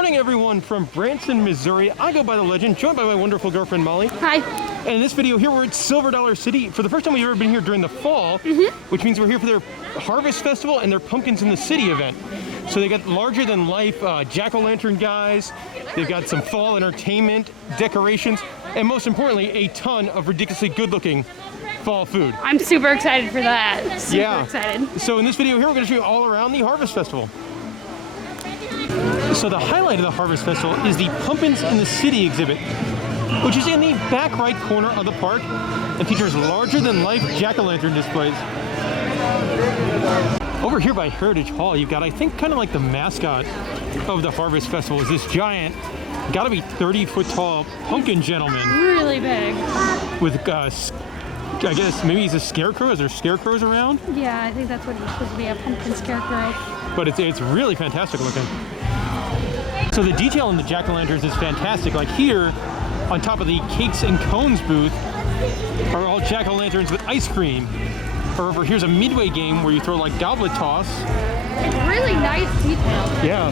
morning, everyone, from Branson, Missouri. I go by the Legend, joined by my wonderful girlfriend, Molly. Hi. And in this video here, we're at Silver Dollar City for the first time we've ever been here during the fall, which means we're here for their Harvest Festival and their Pumpkins in the City event. So they got larger-than-life jack-o'-lantern guys, they've got some fall entertainment, decorations, and most importantly, a ton of ridiculously good-looking fall food. I'm super excited for that. Super excited. So in this video here, we're going to show you all around the Harvest Festival. So the highlight of the Harvest Festival is the Pumpkins in the City exhibit, which is in the back right corner of the park and features larger-than-life jack-o'-lantern displays. Over here by Heritage Hall, you've got, I think, kind of like the mascot of the Harvest Festival is this giant, gotta be 30-foot tall pumpkin gentleman. Really big. With, I guess, maybe he's a scarecrow. Is there scarecrows around? Yeah, I think that's what he's supposed to be, a pumpkin scarecrow. But it's really fantastic looking. So the detail in the jack-o'-lanterns is fantastic. Like here, on top of the cakes and cones booth, are all jack-o'-lanterns with ice cream. Or over here's a midway game where you throw like goblet toss. It's really nice detail. Yeah.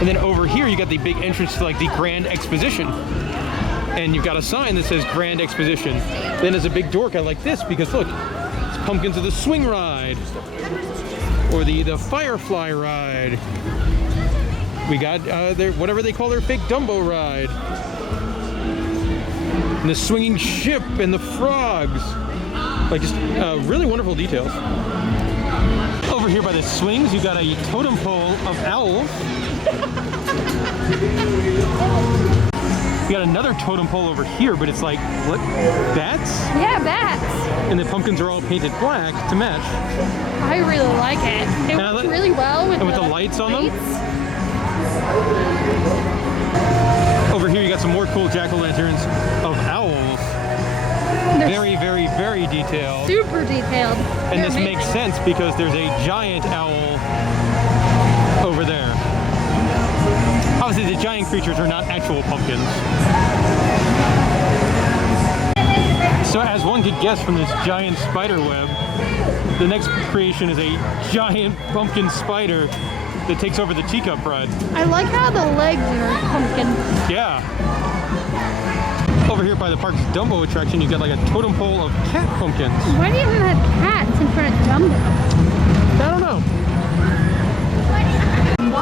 And then over here you got the big entrance to like the Grand Exposition. And you've got a sign that says Grand Exposition. Then there's a big door kind of like this because look, it's Pumpkins of the Swing Ride. Or the Firefly Ride. We got their, whatever they call their fake Dumbo ride. And the swinging ship and the frogs. Like just really wonderful details. Over here by the swings, you've got a totem pole of owls. We got another totem pole over here, but it's like, what, bats? Yeah, bats. And the pumpkins are all painted black to match. I really like it. It works really well with the lights on them. Over here you got some more cool jack-o'-lanterns of owls. They're very, very, very detailed. Super detailed. And this makes sense because there's a giant owl over there. Obviously the giant creatures are not actual pumpkins. So as one could guess from this giant spider web, the next creation is a giant pumpkin spider that takes over the teacup ride. I like how the legs are pumpkin. Yeah. Over here by the park's Dumbo attraction, you've got like a totem pole of cat pumpkins. Why do you even have cats in front of Dumbo? I don't know.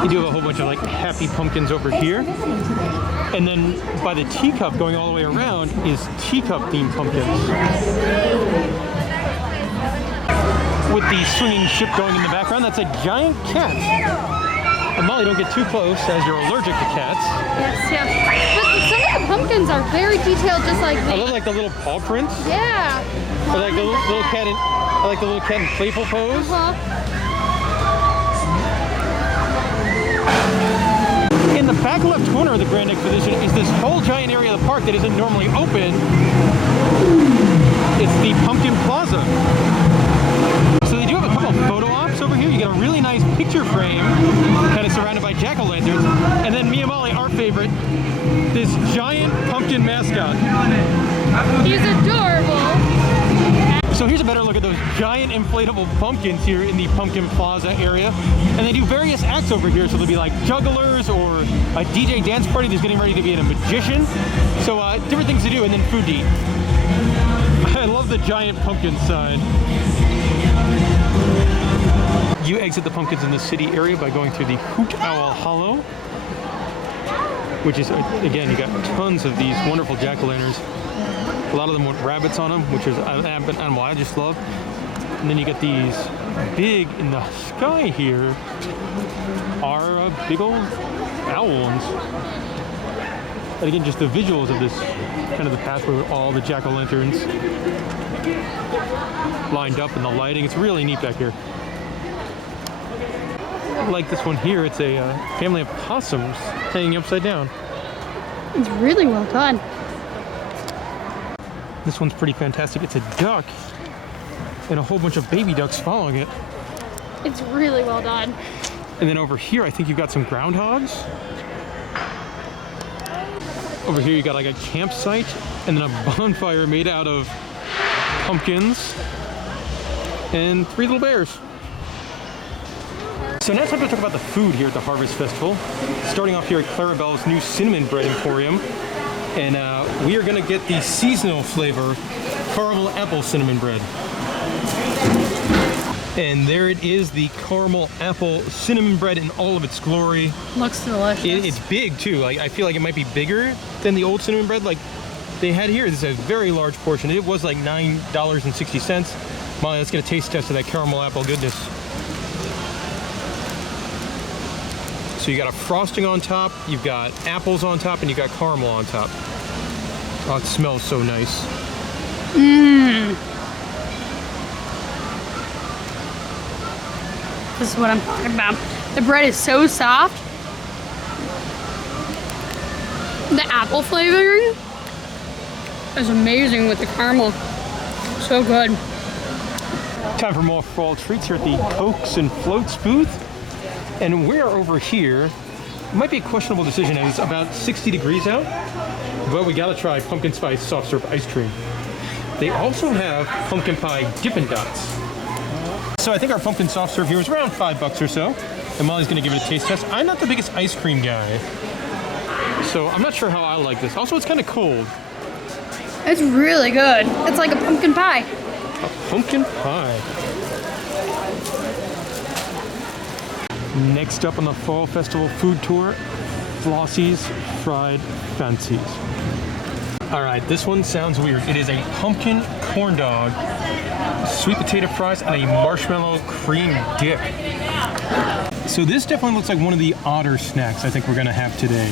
You do have a whole bunch of like happy pumpkins over here. And then by the teacup going all the way around is teacup themed pumpkins. With the swinging ship going in the background, that's a giant cat. And Molly, don't get too close as you're allergic to cats. Yes. But some of the pumpkins are very detailed, just like me. I love like the little paw prints. Yeah. I like the little cat in, I like the little cat in playful pose. In the back left corner of the Grand Exposition is this whole giant area of the park that isn't normally open. It's the Pumpkin Plaza. So they do have a couple of photo ops over here. You get a really nice picture frame, kind of surrounded by jack-o'-lanterns. And then me and Molly, our favorite, this giant pumpkin mascot. He's adorable. So here's a better look at those giant inflatable pumpkins here in the Pumpkin Plaza area. And they do various acts over here. So there'll be like jugglers or a DJ dance party that's getting ready to be a magician. So different things to do and then food to eat. I love the giant pumpkin sign. You exit the Pumpkins in the City area by going through the Hoot Owl Hollow, which is, again, you got tons of these wonderful jack-o'-lanterns. A lot of them with rabbits on them, which is an animal I just love. And then you get these big in the sky here are big old owl ones. And again, just the visuals of this kind of the pathway with all the jack-o'-lanterns lined up and the lighting. It's really neat back here. Like this one here, it's a family of possums hanging upside down. It's really well done. This one's pretty fantastic. It's a duck and a whole bunch of baby ducks following it. It's really well done. And then over here, I think you've got some groundhogs. Over here, you got like a campsite and then a bonfire made out of pumpkins and 3 little bears. So now it's time to talk about the food here at the Harvest Festival. Starting off here at Clarabelle's new Cinnamon Bread Emporium. And we are gonna get the seasonal flavor caramel apple cinnamon bread. And there it is, the caramel apple cinnamon bread in all of its glory. Looks delicious. It's big too. Like, I feel like it might be bigger than the old cinnamon bread like they had here. This is a very large portion. It was like $9.60. Molly, let's get a taste test of that caramel apple goodness. So you got a frosting on top, you've got apples on top, and you've got caramel on top. Oh, it smells so nice. Mmm. This is what I'm talking about. The bread is so soft. The apple flavoring is amazing with the caramel. So good. Time for more fall treats here at the Cokes and Floats booth. And we're over here. It might be a questionable decision. It's about 60 degrees out, but we gotta try pumpkin spice soft serve ice cream. They also have pumpkin pie Dippin' Dots. So I think our pumpkin soft serve here is around $5 or so. And Molly's gonna give it a taste test. I'm not the biggest ice cream guy, so I'm not sure how I like this. Also, it's kind of cold. It's really good. It's like a pumpkin pie. A pumpkin pie. Next up on the Fall Festival food tour, Flossies fried Fancies. All right, this one sounds weird. It is a pumpkin corn dog, sweet potato fries, and a marshmallow cream dip. So this definitely looks like one of the odder snacks I think we're gonna have today.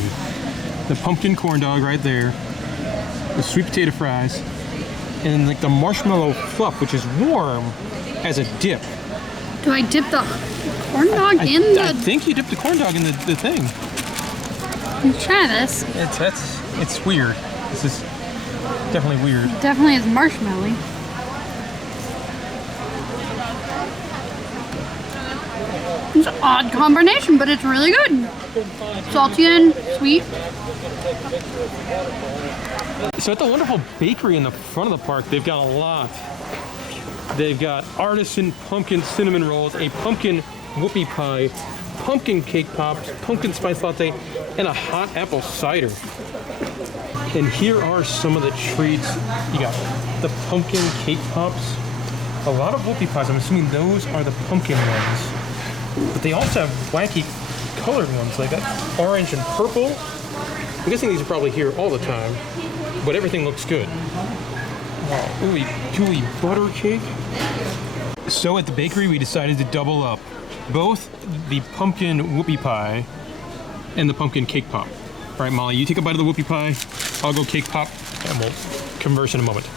The pumpkin corn dog right there, the sweet potato fries, and like the marshmallow fluff, which is warm, as a dip. Do I dip the corn dog in the... I think you dip the corn dog in the thing. Let's try this. It's weird. This is definitely weird. It definitely is marshmallowy. It's an odd combination, but it's really good. Salty and sweet. So at the wonderful bakery in the front of the park, they've got a lot. They've got artisan pumpkin cinnamon rolls, a pumpkin whoopie pie, pumpkin cake pops, pumpkin spice latte, and a hot apple cider. And here are some of the treats. You got the pumpkin cake pops, a lot of whoopie pies. I'm assuming those are the pumpkin ones. But they also have wacky colored ones, like that orange and purple. I'm guessing these are probably here all the time, but everything looks good. Wow, ooey gooey butter cake. So at the bakery, we decided to double up both the pumpkin whoopie pie and the pumpkin cake pop. All right, Molly, you take a bite of the whoopie pie, I'll go cake pop, and we'll converse in a moment.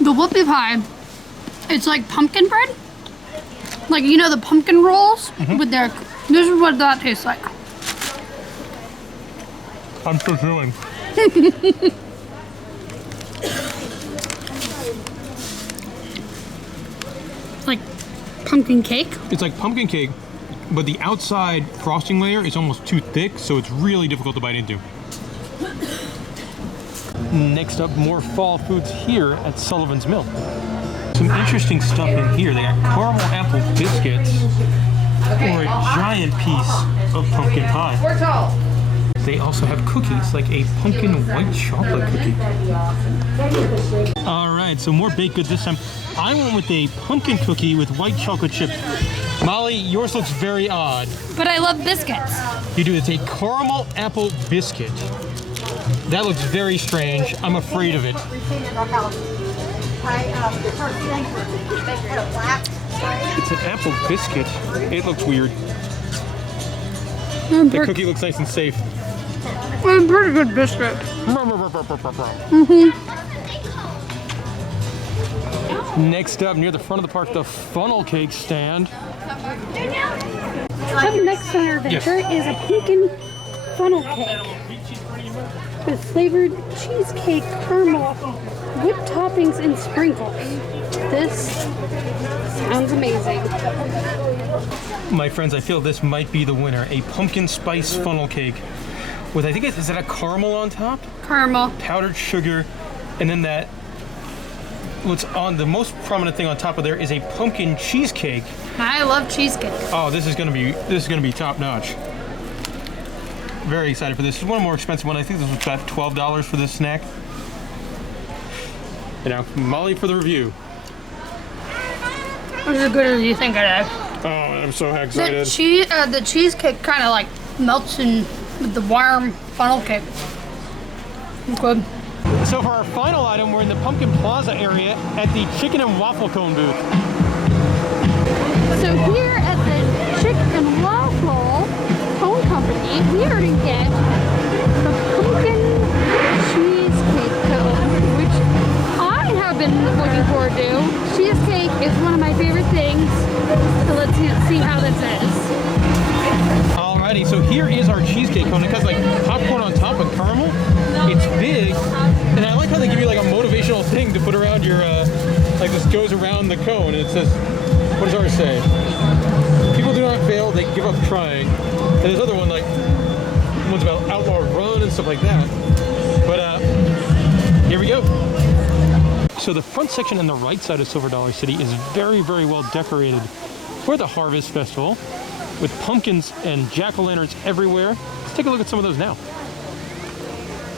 The whoopie pie, it's like pumpkin bread. Like, you know, the pumpkin rolls with their... This is what that tastes like. I'm so feeling. Like pumpkin cake? It's like pumpkin cake, but the outside frosting layer is almost too thick, so it's really difficult to bite into. Next up, more fall foods here at Sullivan's Mill. Some interesting stuff in here. They got caramel apple biscuits or a giant piece of pumpkin pie. They also have cookies, like a pumpkin white chocolate cookie. All right, so more baked goods this time. I went with a pumpkin cookie with white chocolate chips. Molly, yours looks very odd. But I love biscuits. You do. It's a caramel apple biscuit. That looks very strange. I'm afraid of it. It's an apple biscuit. It looks weird. The cookie looks nice and safe. It's a pretty good biscuit. Next up, near the front of the park, the funnel cake stand. Up next on our adventure is a pumpkin funnel cake with flavored cheesecake caramel, whipped toppings, and sprinkles. This sounds amazing. My friends, I feel this might be the winner. A pumpkin spice funnel cake with, I think, is that a caramel on top? Caramel. Powdered sugar, and then that what's on the most prominent thing on top of there is a pumpkin cheesecake. I love cheesecake. Oh, this is gonna be top notch. Very excited for this. It's one more expensive one. I think this was about $12 for this snack. And now Molly for the review. Was it good as you think it is? Oh, I'm so excited. The cheesecake kind of like melts in with the warm funnel cake. It's good. So for our final item, we're in the Pumpkin Plaza area at the Chicken and Waffle Cone booth. So here at the Chicken and Waffle Cone Company, we are going to get the pumpkin cheesecake cone, which I have been looking forward to. Cheesecake is one of my favorite things, so let's see how this is. Alrighty, so here is our cheesecake cone. It has like popcorn on top and caramel. It's big, and I like how they give you like a motivational thing to put around your, like this goes around the cone, and it says, what does ours say? People do not fail, they give up trying. And this other one, like, one's about outlaw run and stuff like that. But here we go. So the front section and the right side of Silver Dollar City is very, very well decorated for the Harvest Festival, with pumpkins and jack-o'-lanterns everywhere. Let's take a look at some of those now.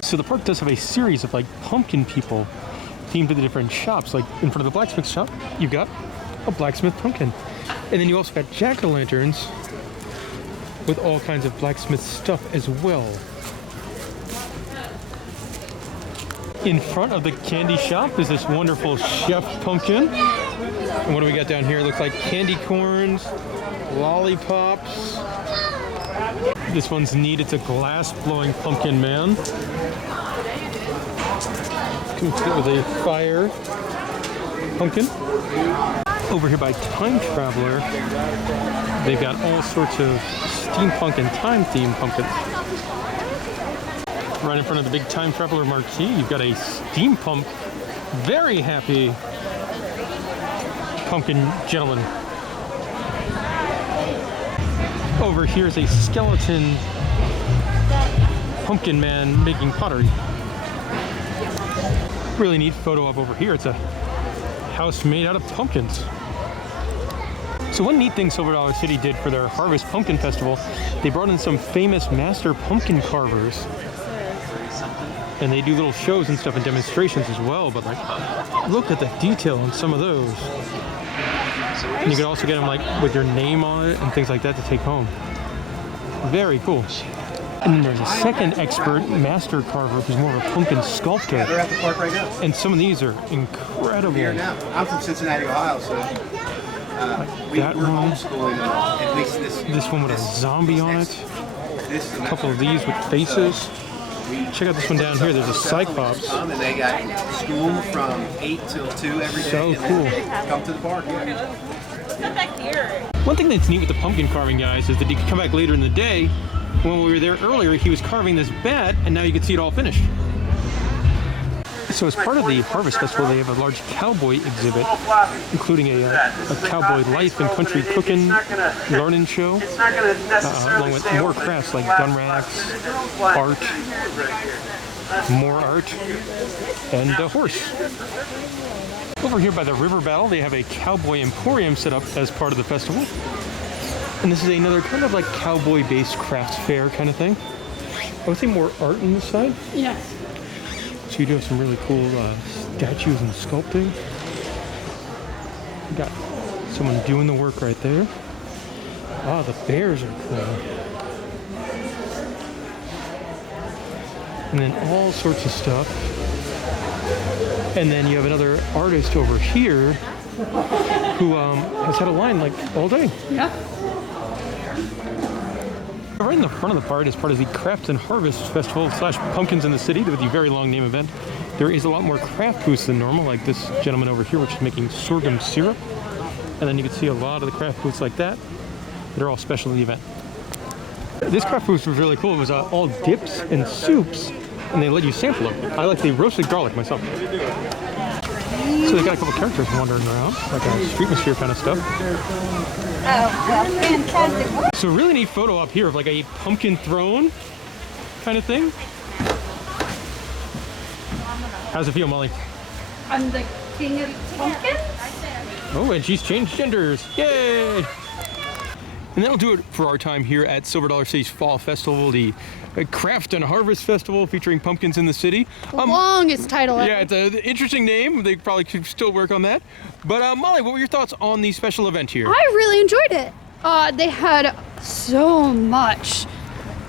So the park does have a series of like pumpkin people themed to the different shops. Like in front of the blacksmith shop, you've got a blacksmith pumpkin. And then you also got jack-o'-lanterns with all kinds of blacksmith stuff as well. In front of the candy shop is this wonderful chef pumpkin. And what do we got down here? It looks like candy corns, lollipops. This one's neat. It's a glass-blowing pumpkin man. Complete with a fire pumpkin. Over here by Time Traveler, they've got all sorts of steampunk and time-themed pumpkins. Right in front of the big Time Traveler marquee, you've got a steampunk, very happy pumpkin gentleman. Over here is a skeleton pumpkin man making pottery. Really neat photo up over here. It's a house made out of pumpkins. So one neat thing Silver Dollar City did for their Harvest Pumpkin Festival, they brought in some famous master pumpkin carvers. And they do little shows and stuff and demonstrations as well, but like, look at the detail on some of those. And you can also get them like with your name on it and things like that to take home. Very cool. And then there's a second expert master carver who's more of a pumpkin sculptor. They're at the park right now. And some of these are incredible. Here now. I'm from Cincinnati, Ohio, so we're homeschooling at least this one with a zombie on it. A couple of these with faces. Check out this one down here. There's a Cyclops. And they got school from 8 till 2 every day. So cool. They come to the park. Yeah. One thing that's neat with the pumpkin carving, guys, is that you can come back later in the day. When we were there earlier, he was carving this bat, and now you can see it all finished. So as part of the Harvest Festival, they have a large cowboy exhibit, including a cowboy life and country cooking garden show, along with more crafts like gun racks, art, more art, and a horse. Over here by the River Battle, they have a Cowboy Emporium set up as part of the festival. And this is another kind of like cowboy-based crafts fair kind of thing. I would say more art on this side. Yes. So you do have some really cool statues and sculpting. You got someone doing the work right there. Ah, the bears are cool. And then all sorts of stuff. And then you have another artist over here who has had a line like all day. Yeah. Right in the front of the park, as part of the Crafts and Harvest Festival / Pumpkins in the City, with the very long name event, there is a lot more craft booths than normal, like this gentleman over here, which is making sorghum syrup. And then you can see a lot of the craft booths like that. They're all special to the event. This craft booth was really cool. It was all dips and soups, and they let you sample them. I like the roasted garlic myself. So they got a couple characters wandering around, like a streetmosphere kind of stuff. Oh, well, fantastic. So really neat photo up here of like a pumpkin throne kind of thing. How's it feel, Molly? I'm like King of Pumpkins? Oh, and she's changed genders. Yay! And that'll do it for our time here at Silver Dollar City's Fall Festival, the Craft and Harvest Festival featuring pumpkins in the city. Longest title ever. Yeah, it's an interesting name. They probably could still work on that. But Molly, what were your thoughts on the special event here? I really enjoyed it. They had so much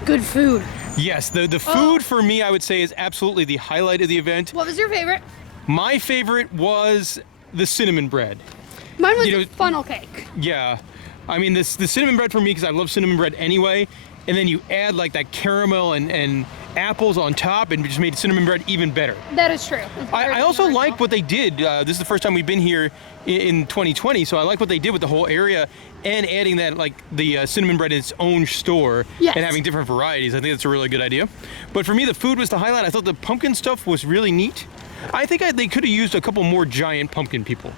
good food. Yes, the food for me, I would say, is absolutely the highlight of the event. What was your favorite? My favorite was the cinnamon bread. Mine was the funnel cake. Yeah. I mean, the cinnamon bread for me, because I love cinnamon bread anyway, and then you add like that caramel and apples on top and just made cinnamon bread even better. That is true. I also like what they did. This is the first time we've been here in 2020, so I like what they did with the whole area and adding that, like the cinnamon bread in its own store and having different varieties. I think that's a really good idea. But for me, the food was the highlight. I thought the pumpkin stuff was really neat. I think they could have used a couple more giant pumpkin people.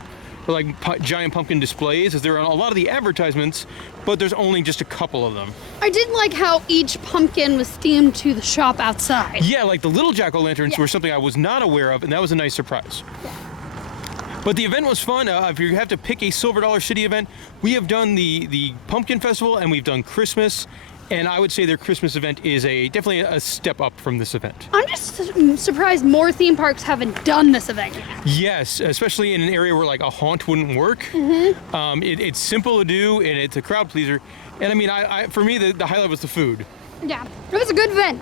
Or like giant pumpkin displays, as there are on a lot of the advertisements, but there's only just a couple of them. I did like how each pumpkin was themed to the shop outside. Yeah, like the little jack-o'-lanterns were something I was not aware of, and that was a nice surprise. Yeah. But the event was fun. If you have to pick a Silver Dollar City event, we have done the Pumpkin Festival and we've done Christmas. And I would say their Christmas event is definitely a step up from this event. I'm just surprised more theme parks haven't done this event yet. Yes, especially in an area where like a haunt wouldn't work. It's simple to do and it's a crowd pleaser. And I mean, for me, the highlight was the food. Yeah, it was a good event.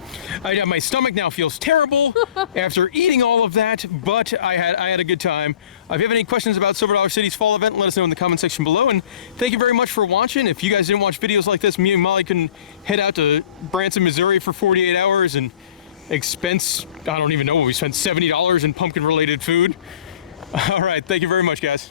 My stomach now feels terrible after eating all of that, but I had a good time. If you have any questions about Silver Dollar City's fall event, let us know in the comment section below. And thank you very much for watching. If you guys didn't watch videos like this, me and Molly can head out to Branson, Missouri for 48 hours and expense, I don't even know what we spent, $70 in pumpkin-related food. All right, thank you very much, guys.